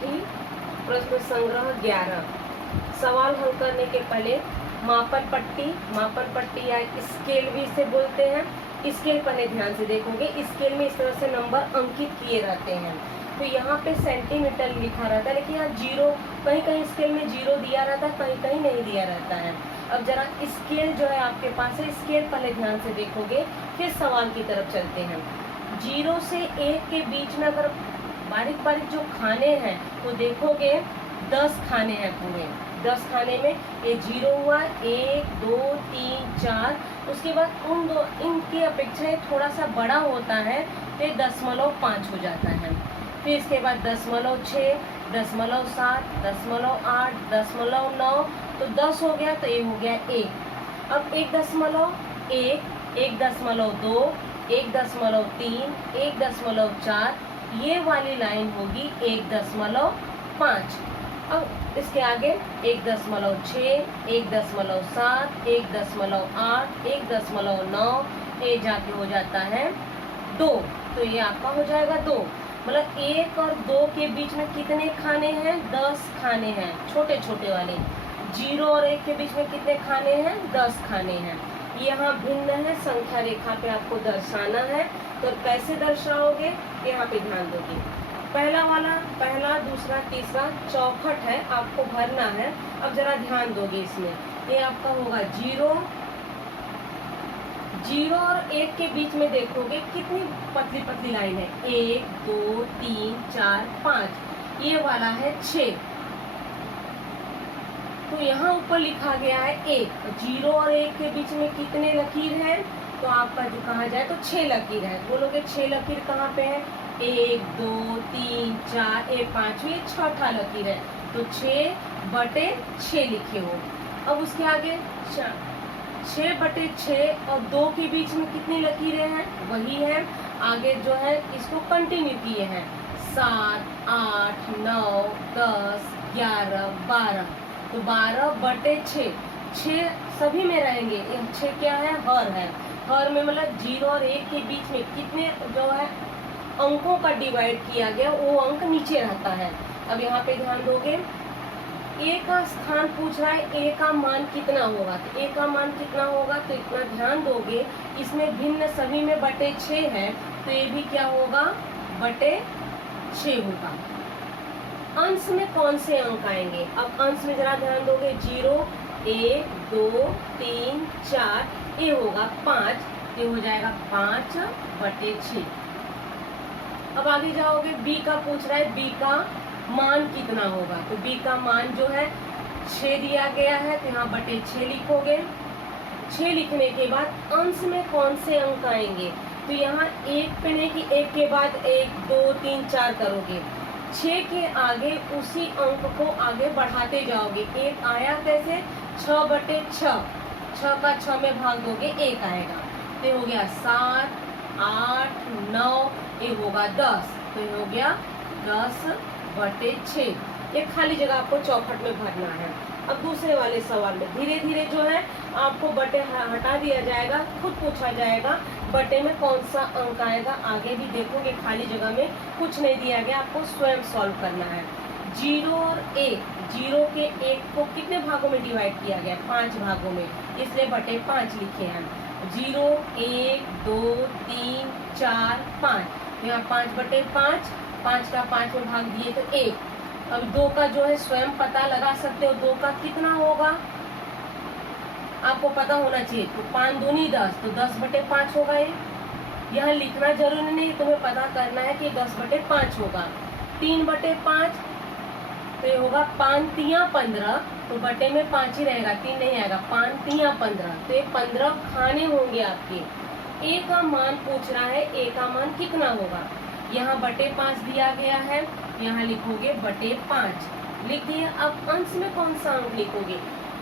छठी प्रश्न संग्रह 11। सवाल हल करने के पहले मापन पट्टी या स्केल भी इसे बोलते हैं। स्केल पहले ध्यान से देखोगे, स्केल में इस तरह से नंबर अंकित किए रहते हैं। तो यहाँ पे सेंटीमीटर लिखा रहता है, लेकिन यहाँ जीरो, कहीं कहीं स्केल में जीरो दिया रहता है, कहीं कहीं नहीं दिया रहता है। अब जरा स्केल जो है आपके पास है, स्केल पहले ध्यान से देखोगे, फिर सवाल की तरफ चलते हैं। 0 से 1 के बीच में अगर बारीक बारीक जो खाने हैं तो देखोगे 10 खाने हैं पूरे। 10 खाने में ये 0 हुआ, 1 2 3 4। उसके बाद इनकी अपेक्षा थोड़ा सा बड़ा होता है तो 0.5 हो जाता है। फिर इसके बाद 0.6, 0.7, 0.8, 0.9, तो 10 हो गया, तो ये हो गया 1। अब 1.1, 1.2, 1.3, 1.4, ये वाली लाइन होगी 1.5। अब इसके आगे 1.6, 1.7, 1.8, 1.9, ये जाके हो जाता है 2। तो ये आपका हो जाएगा 2। मतलब 1 और 2 के बीच में कितने खाने हैं? 10 खाने हैं, छोटे छोटे वाले। 0 और 1 के बीच में कितने खाने हैं? 10 खाने हैं। यहाँ भिन्न है, संख्या रेखा पे आपको दर्शाना है। तो कैसे दर्शाओगे, यहाँ पे ध्यान दोगे। पहला, दूसरा, तीसरा चौखट है, आपको भरना है। अब जरा ध्यान दोगे इसमें, ये आपका होगा 0 और 1 के बीच में देखोगे कितनी पतली पतली लाइन है, 1 2 3 4 5। ये वाला है 6। तो यहाँ ऊपर लिखा गया है 1। 0 और 1 के बीच में कितने लकीर हैं? तो आपका जो कहा जाए तो 6 लकीर है। बोलोगे 6 लकीर कहाँ पे है? 1 2 3 4, ये 5वीं, छठा लकीर है। तो 6/6 लिखे हो। अब उसके आगे 6/6 और 2 के बीच में कितनी लकीरें हैं? वही है। आगे जो है इसको कंटिन्यू किए हैं, 7 8 9 10 11 12। तो 12/6, 6 सभी में रहेंगे। 6 क्या है? हर है। हर में मतलब 0 और 1 के बीच में कितने जो है अंकों का डिवाइड किया गया, वो अंक नीचे रहता है। अब यहाँ पे ध्यान दोगे, ए का स्थान पूछ रहा है, ए का मान कितना होगा? तो ए का मान कितना होगा, तो इतना ध्यान दोगे। इसमें भिन्न सभी में बटे 6 है, तो ये भी क्या होगा? बटे 6 होगा। अंश में कौन से अंक आएंगे? अब अंश में जरा ध्यान दोगे, 0 1 2 3 4, ये होगा 5, ये हो जाएगा 5/6। अब आगे जाओगे, बी का पूछ रहा है, बी का मान कितना होगा? तो बी का मान जो है 6 दिया गया है, तो यहाँ बटे 6 लिखोगे। 6 लिखने के बाद अंश में कौन से अंक आएंगे? तो यहाँ 1 पे नहीं कि 1 के बाद 1 2 3 4 करोगे, 6 के आगे उसी अंक को आगे बढ़ाते जाओगे। 1 आया कैसे? 6/6, 6 का 6 में भाग दोगे, 1 आएगा। तो ये हो गया 7 8 9, ये होगा 10। तो ये हो गया 10/6। ये खाली जगह आपको चौखट में भरना है। अब दूसरे वाले सवाल में धीरे धीरे जो है आपको बटे हटा दिया जाएगा, खुद पूछा जाएगा बटे में कौन सा अंक आएगा। आगे भी देखोगे खाली जगह में कुछ नहीं दिया गया, आपको स्वयं सॉल्व करना है। 0 और 1, 0 के 1 को कितने भागों में डिवाइड किया गया? 5 भागों में, इसलिए बटे 5 लिखे हैं। 0 1 2 3 4 5, यहाँ 5/5, 5 का 5 में भाग दिए तो 1। अब 2 का जो है स्वयं पता लगा सकते हो, 2 का कितना होगा आपको पता होना चाहिए। तो 5 दूनी 10, तो 10/5 होगा। ये यहाँ लिखना जरूरी नहीं, तुम्हें पता करना है कि 10/5 होगा। 3/5, तो ये होगा 5 3 15, तो बटे में 5 ही रहेगा, 3 नहीं आएगा। 5 3 15, तो ये 15 खाने होंगे आपके। ए का मान पूछ रहा है, ए का मान कितना होगा? यहाँ बटे 5 दिया गया है, यहाँ लिखोगे बटे 5 लिख दिए। अब अंश में कौन सा अंक लिखोगे?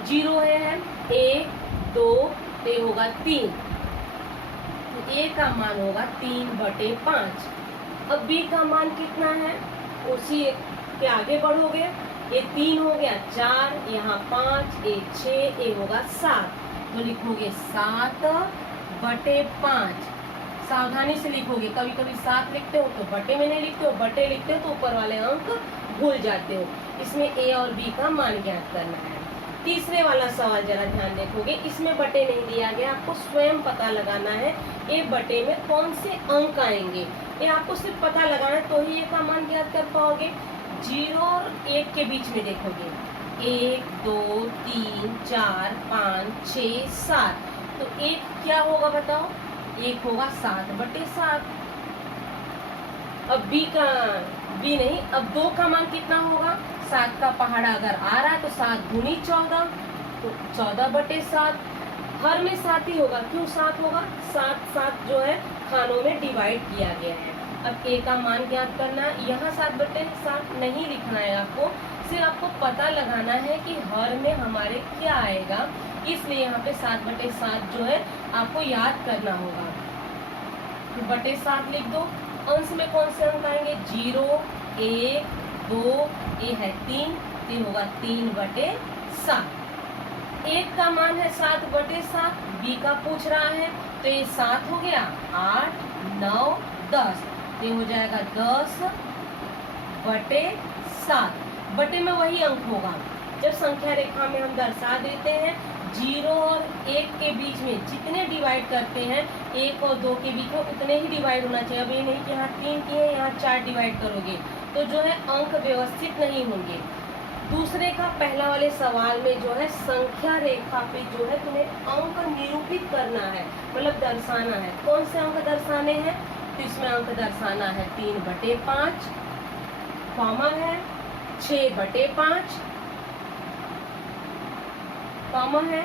0 है, 1 2, तो ये होगा 3, तो ए का मान होगा 3/5। अब बी का मान कितना है? उसी के आगे बढ़ोगे, ये 3 हो गया, 4, यहाँ 5, ये 6, ये होगा 7, तो लिखोगे 7/5। सावधानी से लिखोगे। कभी कभी 7 लिखते हो तो बटे में नहीं लिखते हो, बटे लिखते हो तो ऊपर वाले अंक भूल जाते हो। इसमें ए और बी का मान ज्ञात करना है। तीसरे वाला सवाल जरा ध्यान देखोगे, इसमें बटे नहीं दिया गया, आपको स्वयं पता लगाना है ए बटे में कौन से अंक आएंगे। ये आपको सिर्फ पता लगाना है तो ही ए का मान ज्ञात कर पाओगे। 0 और 1 के बीच में देखोगे 1 2 3 4 5 6 7, तो 1 क्या होगा बताओ? 1 होगा 7/7। अब बी नहीं, अब 2 का मान कितना होगा? 7 का पहाड़ा अगर आ रहा है तो 7 दूनी 14, तो 14/7। हर में 7 ही होगा, क्यों 7 होगा? 7 जो है खानों में डिवाइड किया गया है। अब ए का मान ज्ञात करना है। यहाँ 7/7 नहीं लिखना है आपको, सिर्फ आपको पता लगाना है कि हर में हमारे क्या आएगा, इसलिए यहाँ पे 7/7 जो है आपको याद करना होगा। तो बटे 7 लिख दो। अंश में कौन से अंक आएंगे? 0 1 2, ये है 3, तो ये होगा 3/7। 1 का मान है 7/7, बी का पूछ रहा है तो ये 7 हो गया, 8 9 10, ये हो जाएगा 10/7। बटे में वही अंक होगा। जब संख्या रेखा में हम दर्शा देते हैं 0 और 1 के बीच में जितने डिवाइड करते हैं 1 और 2 के बीच में उतने ही डिवाइड होना चाहिए। अब ये नहीं कि यहाँ 3 किए यहाँ 4 डिवाइड करोगे तो जो है अंक व्यवस्थित नहीं होंगे। दूसरे का पहला वाले सवाल में जो है संख्या रेखा पे जो है तुम्हें अंक निरूपित करना है, मतलब दर्शाना है। कौन से अंक दर्शाने हैं? तो इसमें अंक दर्शाना है 3/5, कॉमा है 6/5, कॉमा है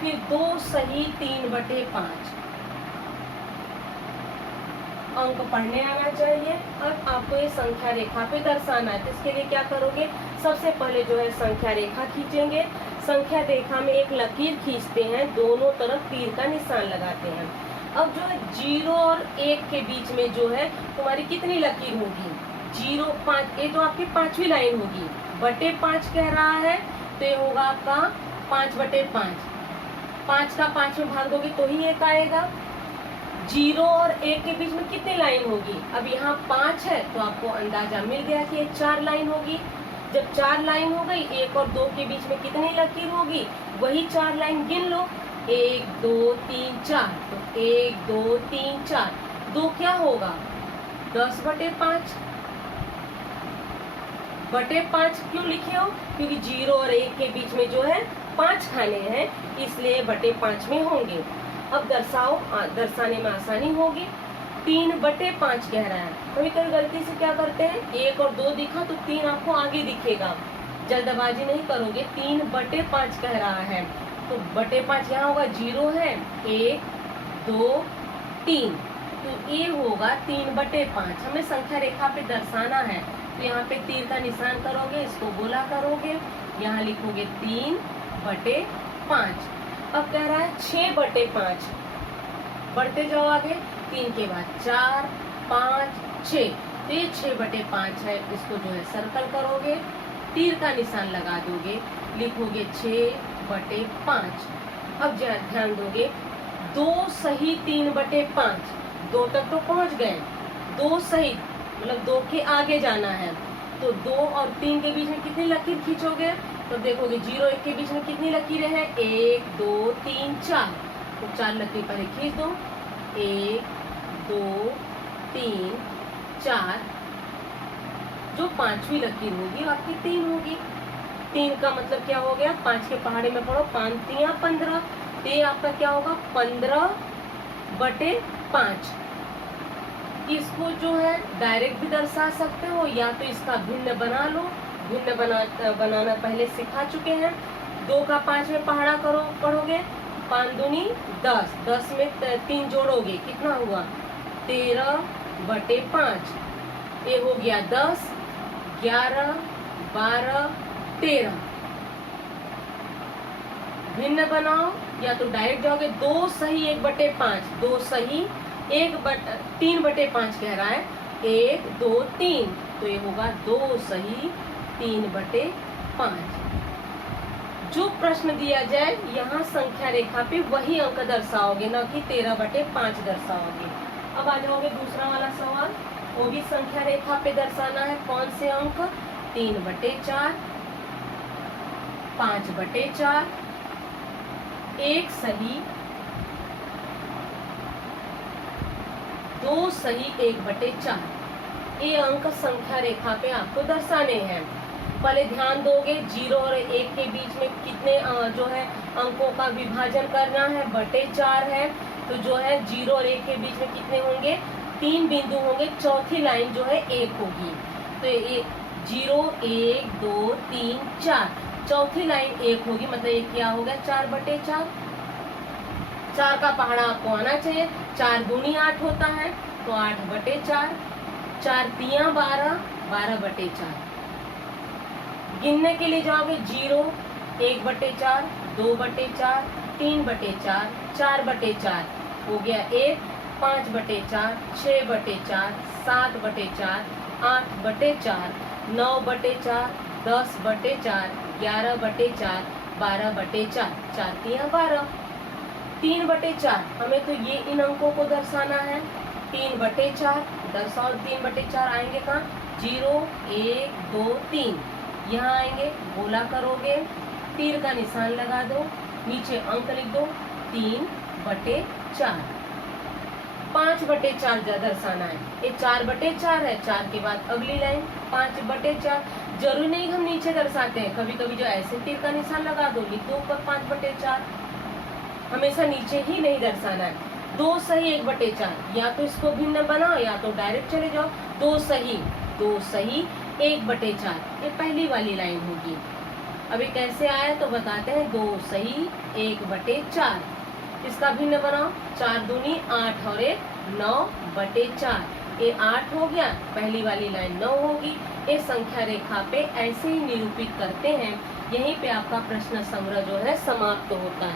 फिर 2 सही 3/5। अंक पढ़ने आना चाहिए। अब आपको ये संख्या रेखा पे दर्शाना है, तो इसके लिए क्या करोगे? सबसे पहले जो है संख्या रेखा खींचेंगे। संख्या रेखा में एक लकीर खींचते हैं, दोनों तरफ तीर का निशान लगाते हैं। अब जो है 0 और 1 के बीच में जो है तुम्हारी कितनी लकीर होगी? 0 5, ये तो आपकी 5वीं लाइन होगी। बटे 5 कह रहा है तो ये होगा आपका 5/5। 5 का 5 में भाग दोगे तो ही 1 आएगा। 0 और 1 के बीच में कितनी लाइन होगी? अब यहाँ 5 है तो आपको अंदाजा मिल गया कि ये 4 लाइन होगी। जब 4 लाइन हो गई, 1 और 2 के बीच में कितनी लकीर होगी? वही 4 लाइन गिन लो, 1 2 3 4, तो 1 2 3 4, 2 क्या होगा? 10/5। बटे 5 क्यों लिखे हो? क्योंकि 0 और 1 के बीच में जो है 5 खाने हैं, इसलिए बटे 5 में होंगे। अब दर्शाओ, दर्शाने में आसानी होगी। 3/5 कह रहा है। कभी कभी गलती से क्या करते हैं 1 और 2 दिखा तो 3 आपको आगे दिखेगा, जल्दबाजी नहीं करोगे। 3/5 कह रहा है तो बटे 5 यहाँ होगा, 0 है 1 2 3, तो ये होगा 3/5। हमें संख्या रेखा पे दर्शाना है तो यहाँ पे तीर का निशान करोगे, इसको गोला करोगे, यहाँ लिखोगे 3/5। अब कह रहा है 6/5, बढ़ते जाओ आगे, 3 के बाद 4 5 6, तो ये 6/5 है। इसको जो है सर्कल करोगे, तीर का निशान लगा दोगे, लिखोगे 6/5। अब ध्यान दोगे 2 सही 3/5, 2 तक तो पहुंच गए। 2 सही मतलब 2 के आगे जाना है, तो 2 और 3 के बीच में कितनी लकीर खींचोगे? तो देखोगे 0 1 के बीच में कितनी लकीरें हैं? 1 2 3 4, तो 4 लकीर पहले खींच दो, 1 2 3 4। जो 5वीं लकीर होगी वो आपकी 3 होगी। 3 का मतलब क्या हो गया? 5 के पहाड़े में पढ़ो, 5 3 15, तो ये आपका क्या होगा? 15/5। इसको जो है डायरेक्ट भी दर्शा सकते हो या तो इसका भिन्न बना लो। भिन्न बनाना पहले सिखा चुके हैं। 2 का 5 में पहाड़ा करो, पढ़ोगे 5 दूनी 10, 10 में 3 जोड़ोगे, कितना हुआ? 13/5। ये हो गया 10 11 12 13। भिन्न बनाओ या तो डायरेक्ट जाओगे, 2 सही 1/5, 2 सही 3/5 कह रहा है, 1 2 3, तो ये होगा 2 सही 3/5। जो प्रश्न दिया जाए यहाँ संख्या रेखा पे वही अंक दर्शाओगे, ना कि 13/5 दर्शाओगे। अब आ जाओगे दूसरा वाला सवाल, वो भी संख्या रेखा पे दर्शाना है। कौन से अंक? 3/4, 5/4, 1 सही, 2 सही, 1/4। ये अंक संख्या रेखा पे आपको दर्शाने हैं। पहले ध्यान दोगे 0 और 1 के बीच में कितने जो है अंकों का विभाजन करना है, /4 है। तो जो है 0 और 1 के बीच में कितने होंगे? 3 बिंदु होंगे। चौथी लाइन जो है 1 होगी। तो ये 0 1 2 3 4, चौथी लाइन 1 होगी, मतलब ये क्या हो गया? 4/4। 4 का पहाड़ा आपको आना चाहिए। 4 दूनी 8 होता है, तो 8/4। 4 तियां 12, 12/4। गिनने के लिए जाओगे 0 1/4, 2/4, 3/4, 4/4 हो गया 1, 5/4, 6/4, 7/4, 8/4, 9/4, 10/4, 11/4, 12/4। 4 तियां 12। 3/4 हमें तो ये इन अंकों को दर्शाना है। 3/4 दर्शाओ। 3/4 आएंगे कहाँ? 0 1 2 3, यहाँ आएंगे, गोला करोगे, तीर का निशान लगा दो, नीचे अंक लिख दो 3/4। 5/4 दर्शाना है। ये 4/4 है, 4 के बाद अगली लाइन 5/4। जरूरी नहीं हम नीचे दर्शाते हैं, कभी कभी जो ऐसे तीर का निशान लगा दो, लिख दो ऊपर 5/4। हमेशा नीचे ही नहीं दर्शाना है। 2 सही 1/4, या तो इसको भिन्न बनाओ या तो डायरेक्ट चले जाओ। 2 सही 1/4, ये पहली वाली लाइन होगी। अभी कैसे आया तो बताते हैं। 2 सही 1/4, इसका भिन्न बनाओ। 4 दूनी 8 और 1 9/4, ये 8 हो गया, पहली वाली लाइन 9 होगी। ये संख्या रेखा पे ऐसे ही निरूपित करते हैं। यहीं पे आपका प्रश्न संग्रह जो है समाप्त होता है।